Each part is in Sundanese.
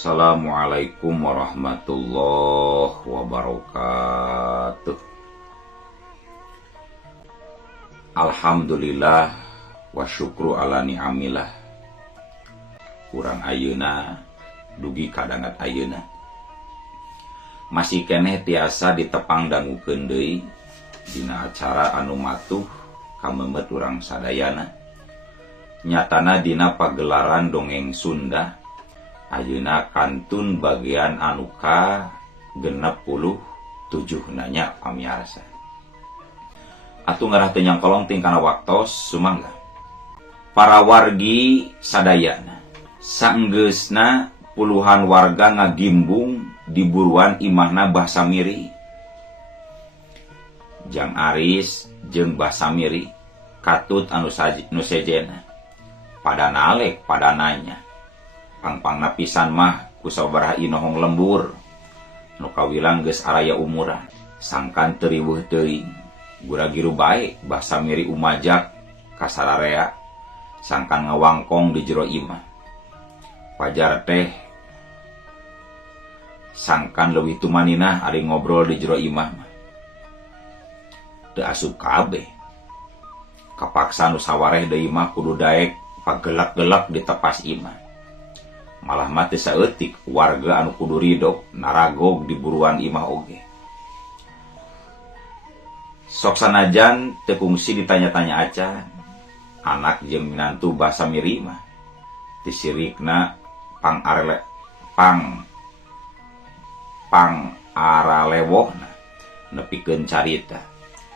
Assalamualaikum warahmatullahi wabarakatuh. Alhamdulillah wa syukru ala ni'amillah. Kurang ayeuna dugi kadangat ayeuna masih keneh tiasa ditepang dangukeun deui dina acara anu matuh kamemet urang sadayana. Nyatana dina pagelaran dongeng Sunda ayeuna kantun bagian anu ka 67 nanya pamiarsa. Atuh ngarah teu nyangkolong ting kana waktos sumangga. Para wargi sadayana saenggeusna puluhan warga ngagimbung di buruan imahna Mbah Samiri. Jang Aris jeung Mbah Samiri katut anu sejena pada nalek pada nanya pang-pangna pisan mah ku sabaraha inohong lembur nu kawilang geus araya umuran sangkan teu riweuh teuing gura-giru bae Mbah Samiri umajak ka sararea sangkan ngawangkong di jero imah. Pajar teh sangkan leuwih tumaninah ari ngobrol di jero imah mah teu asup kabeh. Kapaksa nu sawareh deui mah kudu daek pagelak-gelak di tepas imah. Malah mati saeutik warga anu kudu ridho naragog di buruan imah oge. Sok sanajan teu kungsi ditanya-tanya acan anak jeung minantu Mbah Samiri mah tisirikna aralewohna nepikeun carita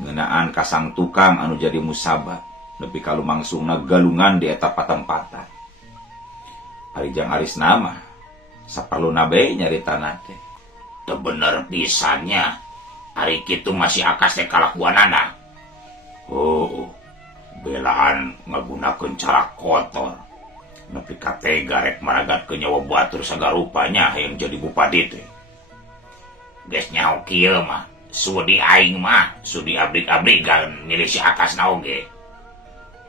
ngeunaan ka sang tukang anu jadi musabab nepi ka lumangsungna galungan di eta patempatan. Ari Jang Aris nama saparluna bae nyaritana teh teu bener pisannya ari kitu masih akas teh kalakuanana. Oh, belaan ngagunakeun cara kotor nepi ka tega rek maragatkeun nyawa batur sagarupanya hayang jadi bupati teh. Geus nyaho kieu mah sudi aing mah sudi abrik-abrigan milih si akasna oge.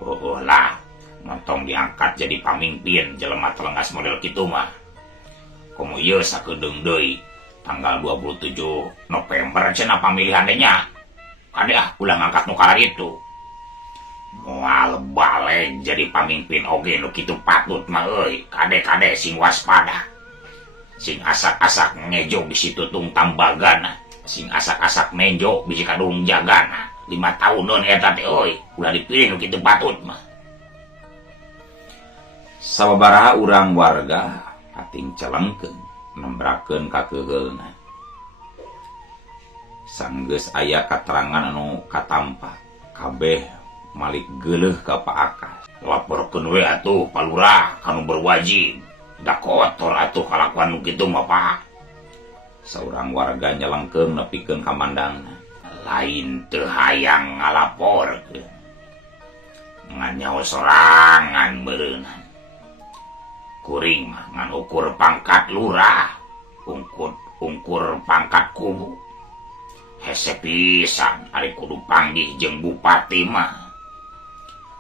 Oh lah montong diangkat jadi pamimpin jelema telengas model kitu mah. Komo ieu sakedeung deui tanggal 27 November cenah pamilihan teh nya. Kade ulah ngangkat nu kala itu. Moal balik jadi pamimpin oge nu kitu patut mah euy. Kade-kade sing waspada. Sing asak-asak ngejo bisi tutung tambagana. Sing asak-asak menjo bisi kadung jagana. 5 tahunon eta teh euy. Ulah dipilih nu kitu patut mah. Sababaraha urang warga ating celengkeun nembrakeun ka keuheulna. Sanggeus aya katerangan anu katampa kabeh malik geuleuh ka Pak Akas. Laporkeun we atuh Pak Lurah kanu berwajib. Da kotor atuh kalakuan nu kitu mah Pak. Saurang warga nyelengkeun nepikeun ka mandangna. Lain teu hayang ngalaporkeun. Ngan nyaho sorangan beureunan. Kuring mah ngan ukur pangkat lurah, ungkur pangkat kubu. Hese pisan ari kudu panggih jeung bupati mah.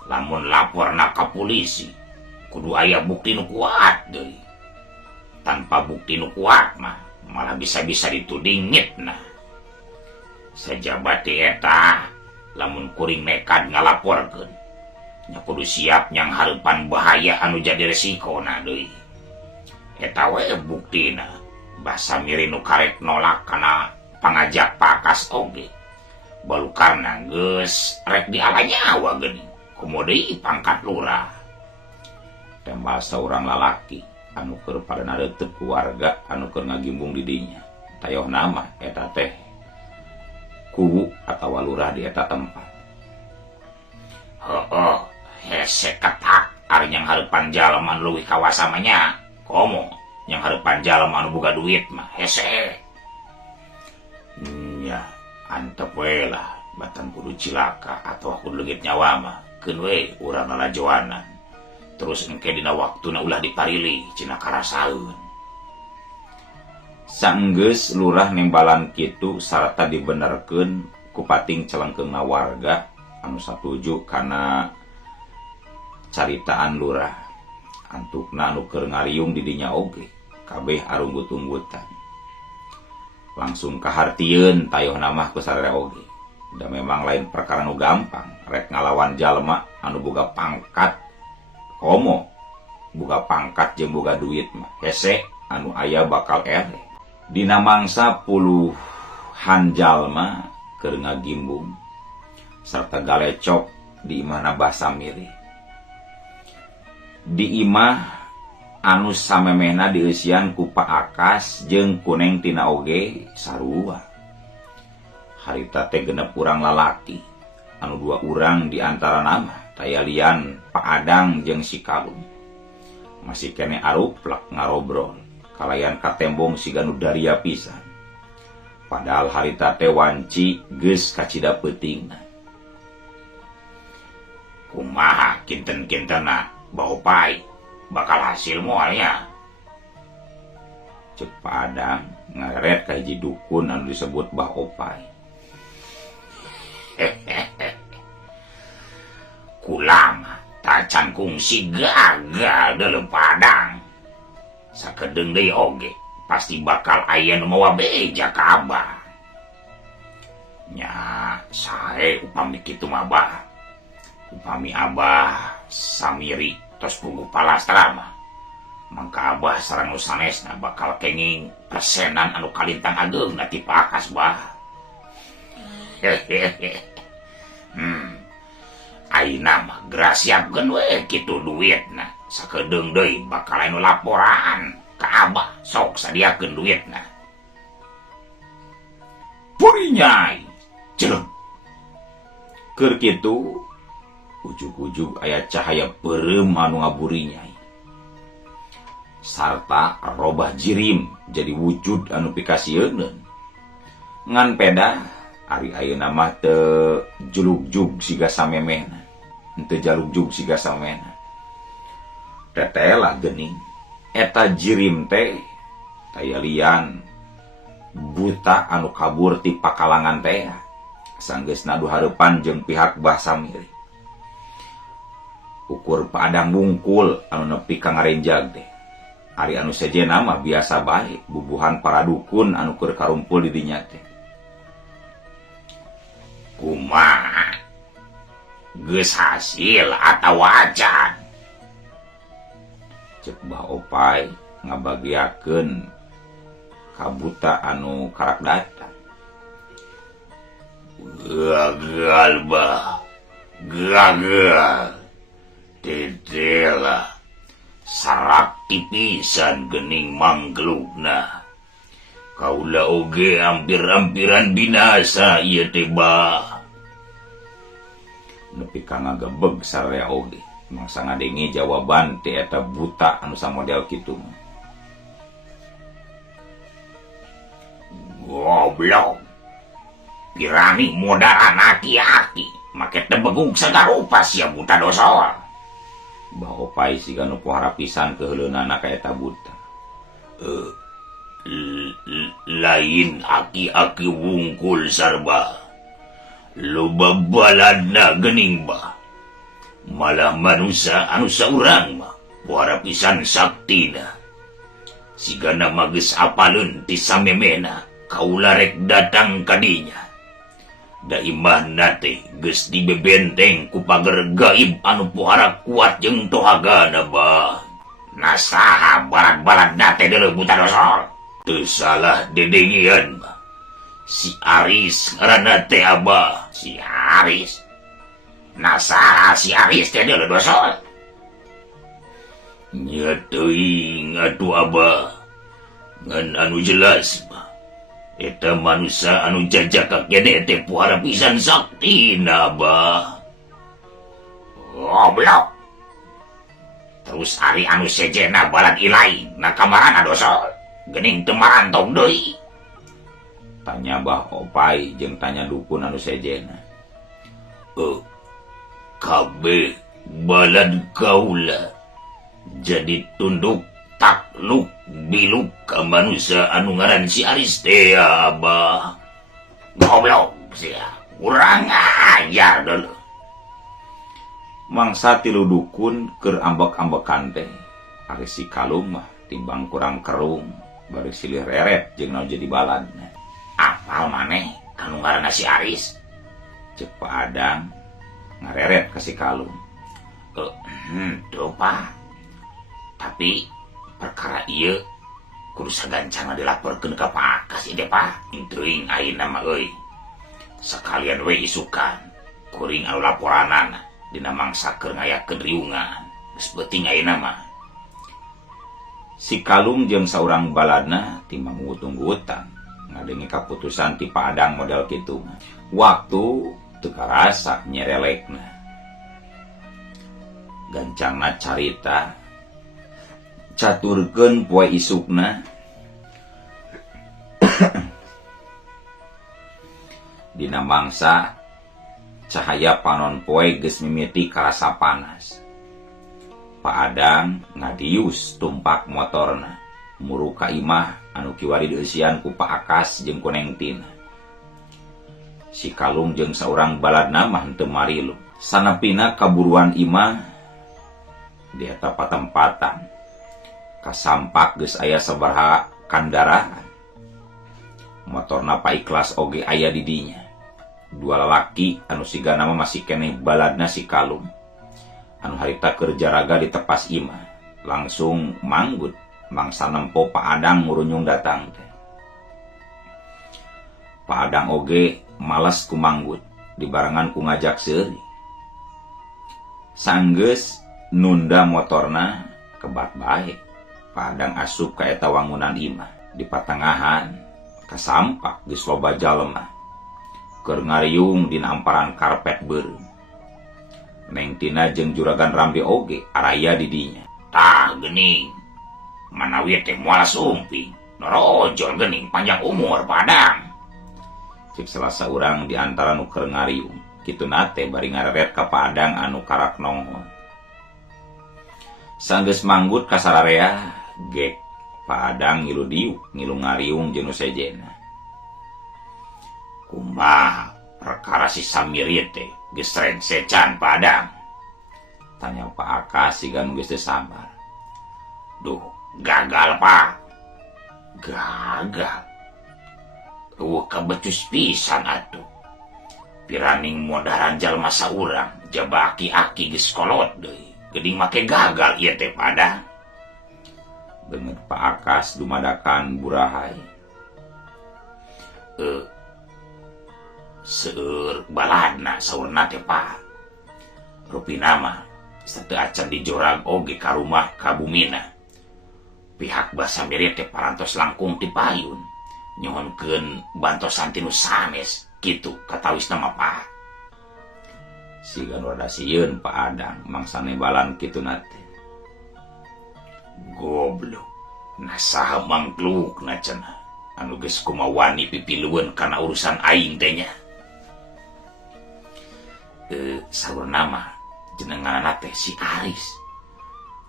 Lamun laporna ka polisi, kudu aya bukti nu kuat deui. Tanpa bukti nu kuat mah malah bisa-bisa dituding ngitna. Sajabat eta lamun kuring nekat ngalaporkeun nya kudu siap nyang hareupan bahaya anu jadi resikona deui. Eta we buktina Mbah Samiri nu karek nolak kana pangajak Pak Akas oge. Balukarna geus rek diala nyawa geuning kumo deui pangkat lurah. Tembal saurang lalaki anu keur paranna reuteuk ku warga anu keur ngagimbung di dinya. Tayohna mah eta teh kubu atawa lurah di eta tempat. Heuh, hese ketak ari nyang hareupan jalma anu leuwih kawasa mah nya. Komo nyang hareupan jalma anu boga duit mah hese. Nya antep we lah batan kudu cilaka atau kudu leungit nyawa mah keun we urang lalajoanan. Terus engke dina waktuna ulah diparili cenah karasaeun. Saenggeus lurah nembalan kitu sarta dibenerkeun ku pating celengkeungna warga anu satuju kana caritaan lurah. Antukna anu keur ngariung di dinya oge kabeh arunggut-unggutan. Langsung kahartieun tayoh namah ku sararea oge. Da memang lain perkara nu gampang, rek ngalawan jalma anu boga pangkat komo, boga pangkat jeung boga duit mah hese anu aya bakal ere. Dina mangsa puluhan jalma keur ngagimbung sarta galecok di imahna Mbah Samiri. Di imah anu samemehna dieusian ku Pak Akas jeung Kuneng tina oge sarua. Harita teh genep urang lalaki, anu 2 urang di antara nama tayalian Pak Adang jeung si Kalung. Masih kene aruplak ngarobrol, kalayan katembong siga nu daria pisan. Padahal harita teh wanci geus kacida peutingna. Kumaha kinten-kintena Baopai bakal hasil moalnya? Cek Pak Adang ngeret ka hiji dukun anu disebut Baopai. Kulama tacan kungsi gagal dalam Padang. Sakedeng deui oge pasti bakal aya nu mawa beja ka Abah. Nya sae upami kitu mah Abah. Upami Abah Samiri tos puguh palastra mah, mangka Abah sareng nu sanesna bakal kenging persenan anu kalintang ageungna ti Pak Akas Bah. Ayeuna mah geura siapkeun we kitu duitna. Sakedeung deui bakal anu laporan ka Abah, sok sadiakeun duitna. Puri Nyai, ceuleuh. Keur kitu ujug-ujug aya cahaya peureum anu ngaburi Nyai. Sarta robah jirim jadi wujud anu pikasieun. Ngan peda ari ayeuna mah teu julug-jug siga samemehna, henteu jalug-jug siga samemehna. Tetela geuning eta jirim teh tayalian buta anu kabur ti pakalangan teh sanggeus nadu hareupan jeung pihak Mbah Samiri. Ukur Padang bungkul anu nepi ka ngarenjag teh. Ari anu sejena mah biasa bae bubuhan para dukun anu keur karumpul di dinya teh. Kumaha? Geus hasil atawa acan? Cek Baopai ngabagiakeun ka buta anu karak datang. Gagal Bah, gagal. Tetela sarak tipisan geuning manggelugna. Kaula oge hampir-hampiran binasa ieu teh Bah. Nepi ka ngagebeg sararea oge, mangsa ngadengi jawaban ti eta buta anu samodel kitu. Goblok. Pirani modaran aki-aki, make tebegug sagarupa sia buta dosol. Baopai siga nu pohara pisan keheuleunan ka eta buta. Lain aki-aki wungkul sarba. Loba baladna geuning Bah. Malah manusia anu saurang mah pohara pisan saktina. Sigana mah geus apaleun ti samemehna, kaula rek datang ka dinya. Da imahna teh geus dibebenteng ku pager gaib anu pohara kuat jeung tohagana Bah. Nasaha balat-balatna teh deuleuh buta dosol. Teu salah dedengian Bah. Si Aris ngaranna teh Abah. Si Aris. Nasaha si Aris teh deuleuh dosol. Nya teuing atuh Abah. Ngan anu jelas Bah. Eta manusia anu jajaka kene teh pohara pisan saktina Bah. Goblok. Terus ari anu sejena balad ilai na kamarana dosol. Geuning teu marantong deui. Tanya Baopai jeung tanya dukun anu sejena. Kabeh balad kaula jadi tunduk takluk biluk ka manusia anu ngaran si Aris teh Abah. Goblok sia, kurang ajar deuleuh. Mangsa tilu dukun keur ambek-ambekan teh. Ari si Kalung mah timbang kurang kerung bari silih reret jeung naon jadi baladna. Apal maneh anu ngaranna si Aris? Cek Pak Adang ngareret ka si Kalung. Tuh Pak, tapi perkara ieu kudu sagancana dilaporkeun ka Pak Akas ieu Pak. Teuing ayeuna mah euy. Sekalian we isukan kuring anu laporanana dina mangsa keur ngayakeun riungan. Geus beuting ayeuna mah. Si Kalung jeung saurang baladna timbang ngutung-utang ngadengi kaputusan ti Pak Adang model kitu. Waktu teu karasa nyerelekna. Gancangna carita caturkeun poe isukna dina mangsa cahaya panon poe geus mimiti karasa panas. Pak Adang ngadius tumpak motorna muru ka imah anu kiwari dieusian ku Pak Akas jeung ku Neng Tina. Si Kalung jeung saurang baladna mah henteu marilu. Sanapina kaburuan imah di eta patempatan kasampak geus aya sabaraha kandaraan. Motorna Pak Ikhlas oge aya di dinya. Dua lalaki anu sigana mah masih keneh baladna si Kalung anu harita kerja raga di tepas imah langsung manggut mangsa nempo Pak Adang ngurunyung datang teh. Pak Adang oge males ku manggut dibarengan ku ngajak seuri. Sanggeus nunda motorna kebat bae Pak Adang asup ka eta wangunan imah. Di patengahan kasampak geus loba jalema keur ngariung dina amparan karpet beureum. Neng Tina jeung Juragan Ramdi oge araya di dinya. Tah geuning manawi teh moal sumping norojol geuning panjang umur Pak Adang. Cek salah saurang di antara nu keur ngariung kituna teh bari ngareret ka Pak Adang anu karak nongol. Sanggeus manggut ka sararea gek Pak Adang ngilu diuk ngilu ngariung jeung nu sejena. Kumaha perkara si Samiri teh geus rengsecan Pak Adang? Tanya Pak Akas sigan geus teu sabar. Duh, gagal Pak. Gagal. Kebecus pisan atuh. Piraning modaran jalma saurang jabaki aki geus kolot deui. Geuning make gagal ieu teh Pak Adang. Bener Pak Akas dumadakan burahay. Seueur baladna saurna teh Pak. Rupina mah sateu acan dijorang oge ka rumah ka bumina. Pihak Basamiri teh parantos langkung ti payun nyohonkeun bantosan tinu sanes kitu katawisna mah Pak. Sigan rada sieun Pak Adang mangsane balan kituna teh. Goblok. Nasaha mangklukna cenah anu geus kumawani pipilueun kana urusan aing teh nya. Saurna mah jenenganna teh si Aris.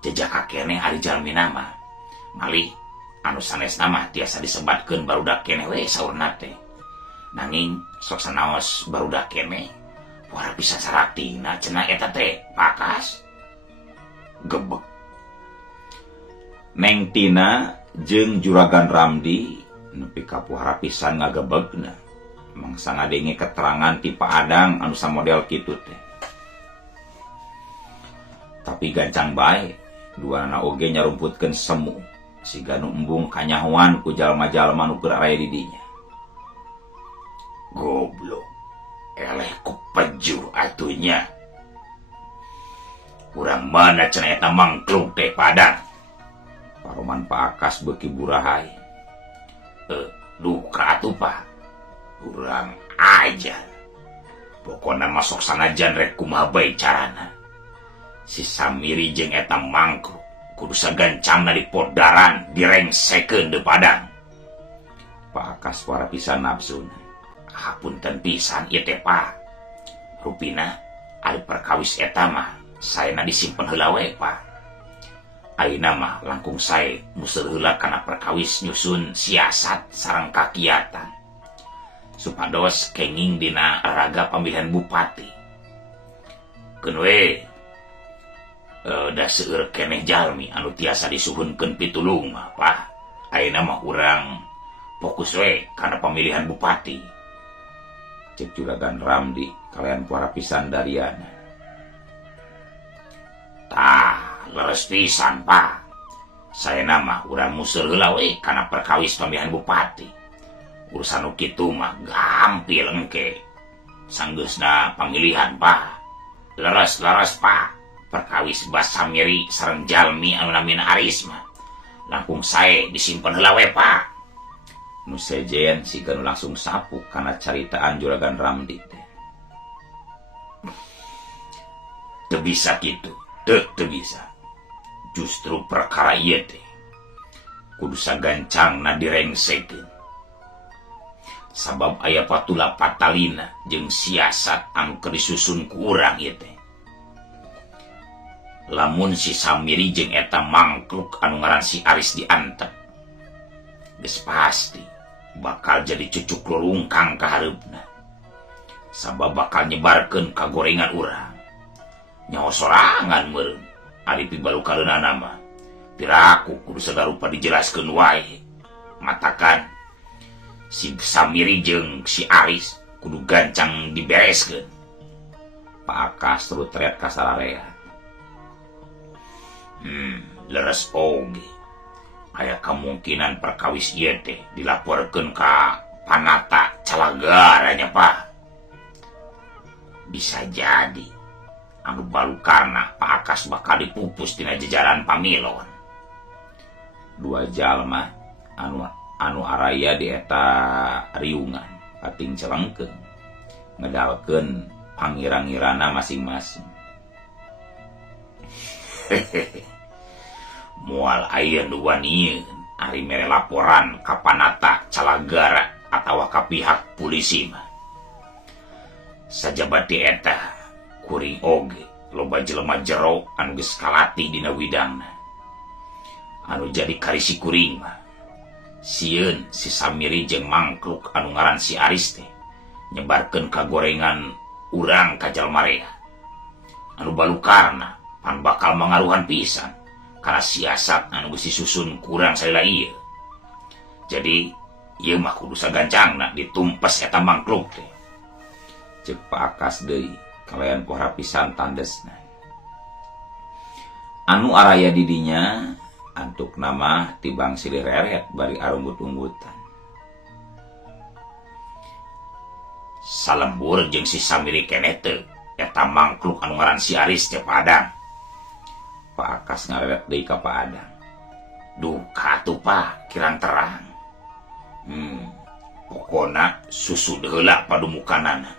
Jejak keneh ari jalmina mah malih anu sanesna mah tiasa disebatkeun barudak keneh we saurna teh. Nanging sok sanaos barudak keneh wara pisan saraktina cenah eta teh Pak Akas. Gebeg. Neng Tina jeung Juragan Ramdi nepi ka puhara pisan ngagebegna. Mangsa ngadenge keterangan ti Pak Adang anu samodel kitu teh. Tapi gancang bae duana oge nyarumputkeun semu siga nu embung kanyahoan ku jalma-jalma nu keur aya di dinya. Goblok. Eleh ku peju atunya. Urang mana cenah eta mangkluk teh Pak Adang. Paroman Pak Akas beuki burahay. Duh atuh Pak. Urang aja. Pokona masuk sanajan rek kumaha bae carana. Si Samiri jeung eta mangkluk kudu sagancangna dipodaran direngsekeun deui Pak Adang. Pak Akas wara pisan nafsuna. Hapunten pisan ieu teh Pak. Rupina ari perkawis eta mah saena disimpen heula we Pak. Ayeuna mah langkung sae museur heula kana perkawis nyusun siasat sareng kakiatan. Supados kenging dina raga pemilihan bupati. Keun we Da seueur keneh jalmi anu tiasa disuhunkeun pitulung mah Pak. Ayeuna mah urang fokus we kana pemilihan bupati. Cek Juragan Ramdi kalian para pisan dariana. Tah, leres pisan Pak. Saya nama urang museur heula we kana perkawis pemilihan bupati. Urusan nu kitu mah gampil engke. Sanggeusna pemilihan Pak. Leres Pak. Perkawis Bas Samiri sareng jalmi anu namina Aris mah langkung sae disimpen heula we Pak. Nu sejen sikeun langsung sapu kana caritaan Juragan Ramdi teh. Teu bisa kitu, teu bisa. Justru perkara ieu teh kudu sagancangna direngsekeun. Sabab aya patula patalina jeung siasat anu keur disusun ku urang ieu teh. Lamun si Samiri jeung eta mangkluk anu ngaran si Aris diantep, geus pasti bakal jadi cucuk lurungkang ka hareupna. Sabab bakal nyebarkeun kagorengan urang. Nyaho sorangan meureun ari pibalukaleunana mah piraku kudu sagarupa dijelaskeun wae. Matakan si Samiri jeung si Aris kudu gancang dibereskeun. Pak Akas terus teriak ka sararea. Leres oge aya kemungkinan perkawis ieu teh dilaporkeun ka Panata Calagaranya Pak. Bisa jadi anu balukarna Pak Akas bakal dipupus tina jajaran pamilon. Dua jalma anu araya di eta riungan pating celengkeun ngedalkeun pangira-ngirana masing-masing. Mual aya nu wanieun ari mere laporan ka Panata Calagara atawa ka pihak polisi mah. Sajabat di eta kuring oge loba jelema jero anu geus kalati dina widangna. Anu jadi karisi kuring mah sieun si Samiri jeung mangkluk anu ngaran si Aris teh nyebarkeun kagorengan urang ka jalma rea. Anu balukarna pan bakal mangaruhan pisan karena siasat anu geus disusun kurang salila ieu. Jadi ieu mah kudu sagancangna ditumpes eta mangkluk teh. Ceuk Pak Akas deui kalayan pohara pisan tandesna. Anu araya di dinya antuk nama tibang silih reret bari arunggut-unggutan. Salembur jeung si Samiri keneh teu eta mangkluk anu ngaran si Aris teh padang. Pak Akas ngareret deui ka Pak Adang. Duh, katu Pak, kirang terang. Pokona susud heula padumukanana.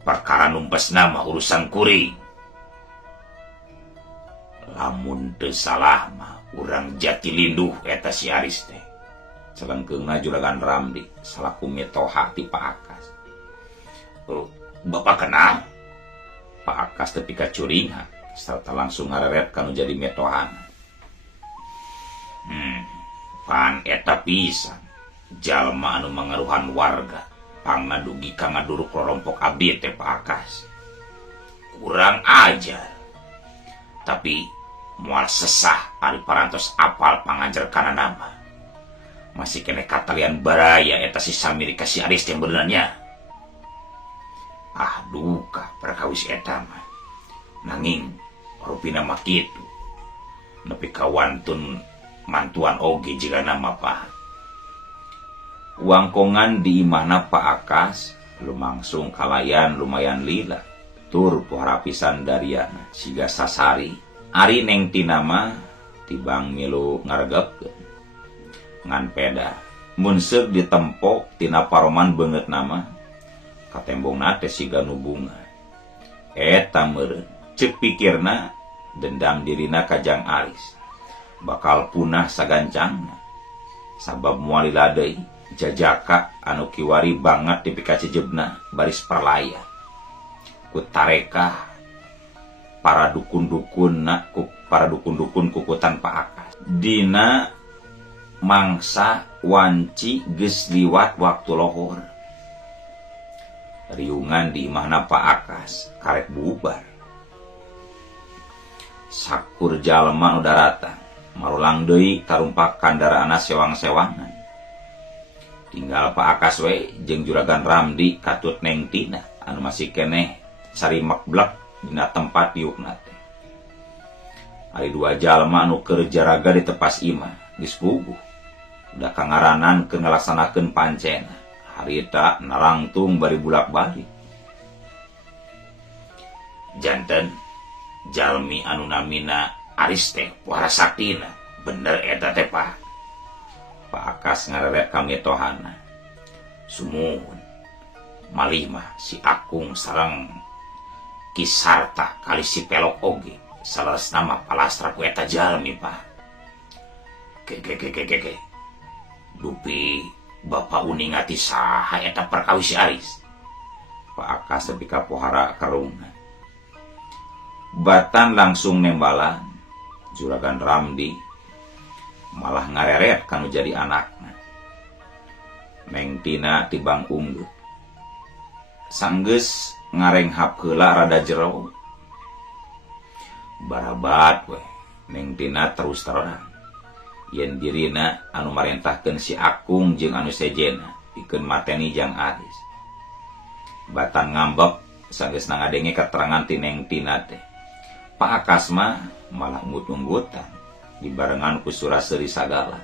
Perkara numpesna mah urusan kuring. Lamun teu salah mah urang Jatilinduh eta si Aris teh. Celengkeungna Juragan Ramdi salaku metoha ti Pak Akas. Bapak kenal? Pak Akas teu pika curingan serta langsung ngareret kanu jadi metohan. Pan eta pisan jalma anu mangaruhan warga pangna dugi ka ngaduruk rorompok abdi teh Pak Akas. Kurang ajar. Tapi moal sesah ari parantos apal panganjer kana nama. Masih kene katalian baraya eta si Samiri ka si Aris teh beunanya. Ah duka perkawis eta mah. Nanging rupina mah kitu. Nepi ka wantun mantuan oge jiga nama Pak. Wangkongan di imahna Pak Akas lumangsung kalayan lumayan lila. Tur pohara pisan dariana siga sasari. Ari neng tinama tibang milu ngaregepkeun. Ngan peda mun seuk ditempo tina paroman beungeut nama katembongna teh siga nu bunga. Eta meureun ceuk pikirna dendam dirina ka Jang Aris bakal punah sagancangna sabab moal lila deui jajaka anu kiwari banget di pika cijebna baris perlaya ku tarekah para dukun-dukun kukutan Pak Akas dina mangsa wanci geus liwat waktu lohor. Riungan di imahna Pak Akas karek bubar. Sakur jalma nu daratan marulang deui tarumpak kandaraana sewang-sewangan. Tinggal Pak Akas we jeung Juragan Ramdi katut Neng Tina anu masih keneh sarimek blek dina tempat diukna teh. Ari dua jalma anu keur jaraga di tepas imah geus puguh. Udah kangaranan keur ngalaksanakeun pancena. Harita narangtung bari bulak-balik. Janten jalmi anu namina Aris teh puara saktina. Bener eta teh Pak. Pak Akas ngareret kametohana. Sumuhun. Malih mah si Akung sareng Kisarta kali si Pelok oge. Salasna mah palastra ku eta jalmi Pak. Ke. Dupi Bapak Uni ngati saha eta perkawis si Aris. Pak Akas tepi ka pohara karungna. Batan langsung nembalan. Juragan Ramdi malah ngareret kanu jadi anakna. Neng Tina tibang unggut. Sanggeus ngarenghap heula rada jero. Barabat we. Neng Tina terus terang. Yen dirina anu marentahkeun si Akung jeung anu sejena pikeun mateni Jang Aris. Batan ngambek sanggeus ngadenge keterangan ti Neng Tina teh. Pak Akas mah malah unggut-unggutan dibarengan ku suraseuri sagala.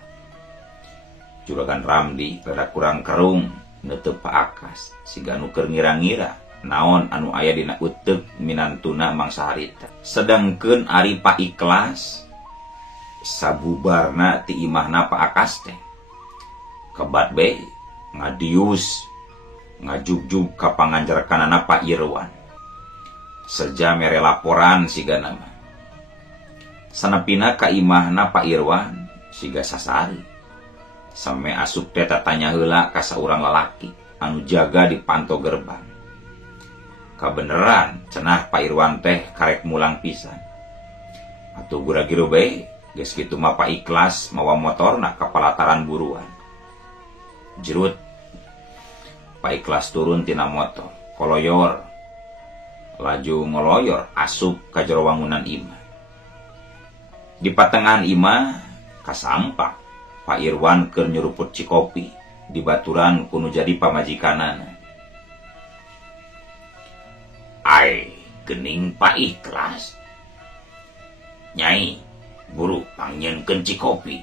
Juragan Ramdi rada kurang kerung neuteub Pak Akas siga anu keur ngira-ngira naon anu aya dina uteug minantuna mangsa harita. Sedengkeun ari Pak Iklas sabubarna ti imahna Pak Akas teh kebat be ngadius ngajugjug ka panganjarkanana Pak Irwan. Serja mere laporan siga nama. Sanepina ka imahna Pak Irwan siga sasari. Same asup teh tatanya heula ka saurang lalaki anu jaga di panto gerbang. Kabeneran cenah Pak Irwan teh karek mulang pisan. Atuh gura-giru bae geus kitu mah Pak Iklas mawa motorna ka palataran buruan. Jerut Pak Iklas turun tina motor, koloyor. Laju ngoloyor asup ka jero wangunan imah. Di patengahan imah kasampak Pak Irwan keur nyuruput cikopi di baturan kuno jadi pamajikanana. Ai geuning Pak Iklas. Nyai, buru pangnyeunkeun cikopi.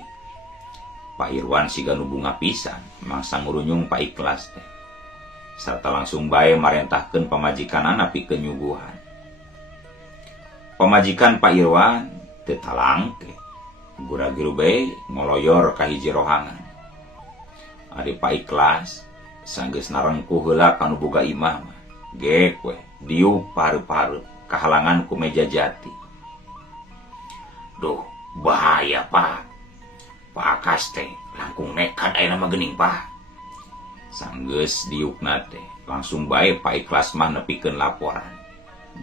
Pak Irwan siga nu bunga pisan mangsa ngurunyung Pak Iklas teh. Sarta langsung bae marentahkeun pamajikanana pikeun nyuguhan. Pamajikan Pak Irwan teu talangke. Gura-giru bae ngoloyor ka hiji rohangan. Ari Pak Iklas sanggeus narengkuh heula kanu boga imah mah. Gek we diuk pareup-pareup kahalangan ku meja jati. Duh, bahaya Pak. Pak Akas teh langkung nekat ayeuna mah geuning Pak. Sanggeus diukna teh langsung bae Pak Iklas mah nepikeun laporan.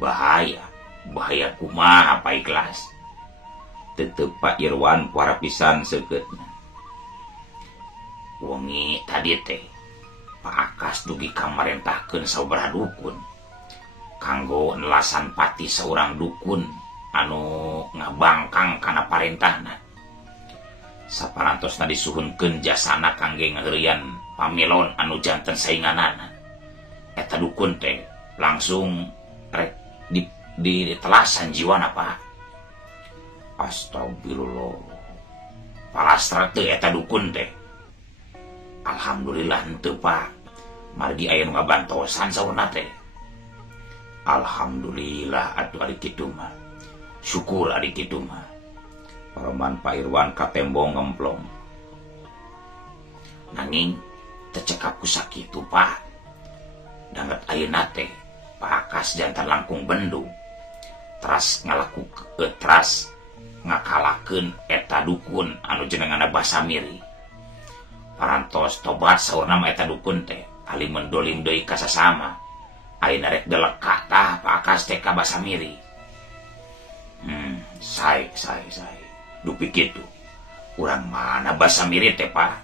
Bahaya kumaha Pak Iklas. Tetep Pak Irwan puara pisan seukeutna. Wengi tadi teh Pak Akas dugi kamarentahkeun sabaraha dukun kanggo nelasan pati saurang dukun anu ngabangkang kana parentahna. Saparantosna disuhunkeun jasana kangge ngaheurian pamilon anu janten sainganana. Eta dukun teh langsung rek ditelasan jiwana Pak. Astagfirullah. Palastra teh eta dukun teh. Alhamdulillah henteu Pak. Margi aya nu ngabantosan saurna teh. Alhamdulillah atuh ari kitu mah. Syukur ari kitu mah. Paroman Pak Irwan katembong ngemplong. Nanging tecekap ku sakitu Pak. Danget ayeuna teh Pak Akas jantan langkung bendung. Teras ngakalakeun eta dukun anu jenenganna Basamiri. Parantos tobat saurna mah eta dukun teh ali mendolim deui ka sasama. Ayeuna rek deleka tah Pak Akas teh ka Basamiri. Sae. Dupi kitu. Urang mana Basamiri teh Pak?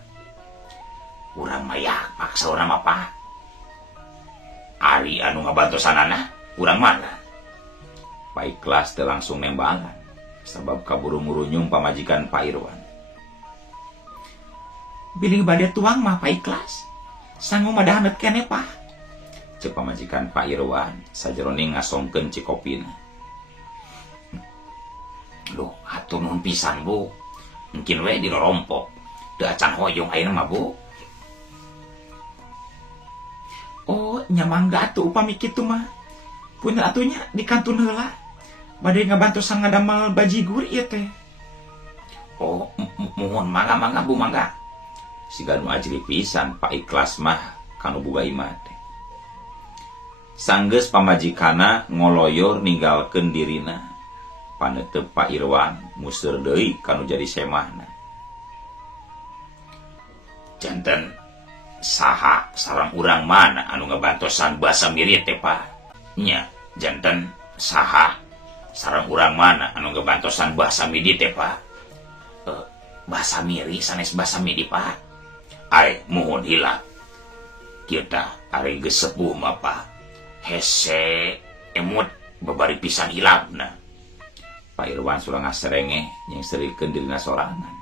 Urang mah yapak saurna mah Pak. Ari anu ngabantosanana urang mana? Pak Iklas teh langsung nembalan. sabab kaburu ngurunyung pamajikan Pak Irwan. Bilih bade tuang mah Pak ikhlas. Sanggup madahanet kene Pak. Cek pamajikan Pak Irwan sajeroning ngasongkeun cikopina. Loh, hatur nuhun pisan Bu. Mungkin we dirorompok. Da acan hoyong ayeuna mah Bu. Oh, nyamangga atuh upami kitu mah. Punten atunya di kantun heula. Bade ngabantu sang ngadamel bajigur ieu teh. Oh, mohon mangga Bu mangga. Siga nu ajli pisan Pak Ikhlas mah kanu boga imah teh. Sanggeus pamajikana ngoloyor ninggalkeun dirina. Panetep Pak Irwan museur deui kanu jadi semahna. Janten saha sareng urang mana anu ngabantosan basa miri teh Pak? Nya, janten saha sareng urang mana anu ngabantosan basa midi teh Pak? Basa miri sanes basa midi Pak. Ai mohon hilap. Kita ari geus sepuh mah Pak. Hese emut babari pisan hilapna. Pak Irwan surang ngaserenge yang serikeun dirina sorangan.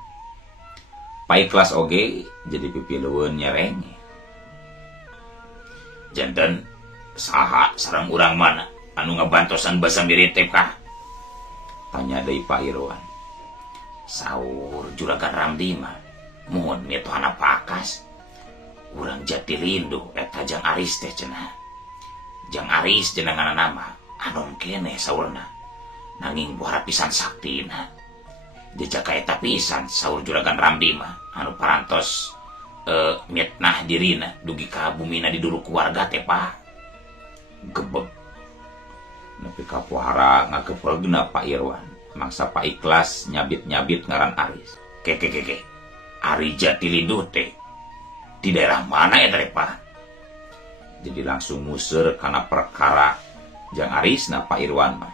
Pak Ikhlas oge jadi pipileueun nyerenge. Janten saha sareng urang mana anu ngabantosan basa miri teh Kah? Tanya deui Pak Irwan. Saur Juragan Ramdi mah mohon mitohana pakas. Urang Jatilindu eta Jang Aris teh cenah. Jang Aris jenengan nama anon kene saurna. Nanging buahara pisan saktina. Dijaka eta pisan saur Juragan Ramdi mah anu parantos mitnah dirina dugi ka bumina didulu keluarga teh Pak. Gebeg. Nepi ka pohara ngagepegna Pak Irwan. Mangsa Pak Ikhlas nyabit-nyabit ngaran Aris. Ke. Ari Jatilindu teh di daerah mana ya teh Pak? Jadi langsung museur kana perkara Jang Aris na Pak Irwan mah.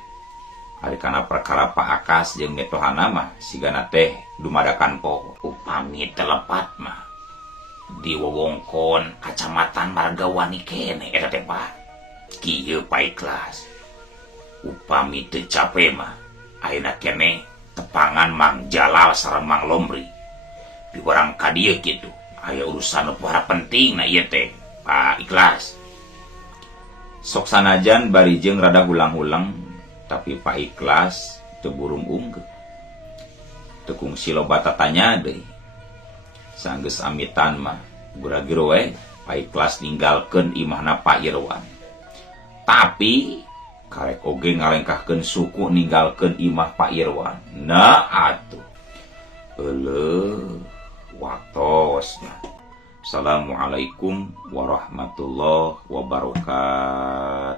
Ari kana perkara Pak Akas jeung metohana mah sigana teh dumadakan poho. Upami telepat mah di wewengkon Kacamatan Margawani kene eta teh Pak. Kieu Pak Ikhlas. Upami teu cape mah ayeuna kene tepangan Mang Jalal sareng Mang Lomri. Piwarang ka dieu kitu aya urusan nu pohara penting na ieu teh Pak Ikhlas. Sok sanajan barijeng rada hulang-hulang tapi Pak Ikhlas teu burung unggeuh. Teu kungsi loba tatanya deui. Sanggeus amitan mah gura-giro we Pak Ikhlas ninggalkeun imahna Pak Irwan. Tapi karek oge ngalengkahkeun suku ninggalkeun imah Pak Irwan. Nah atuh. Euleuh waktosna. Assalamualaikum warahmatullahi wabarakatuh.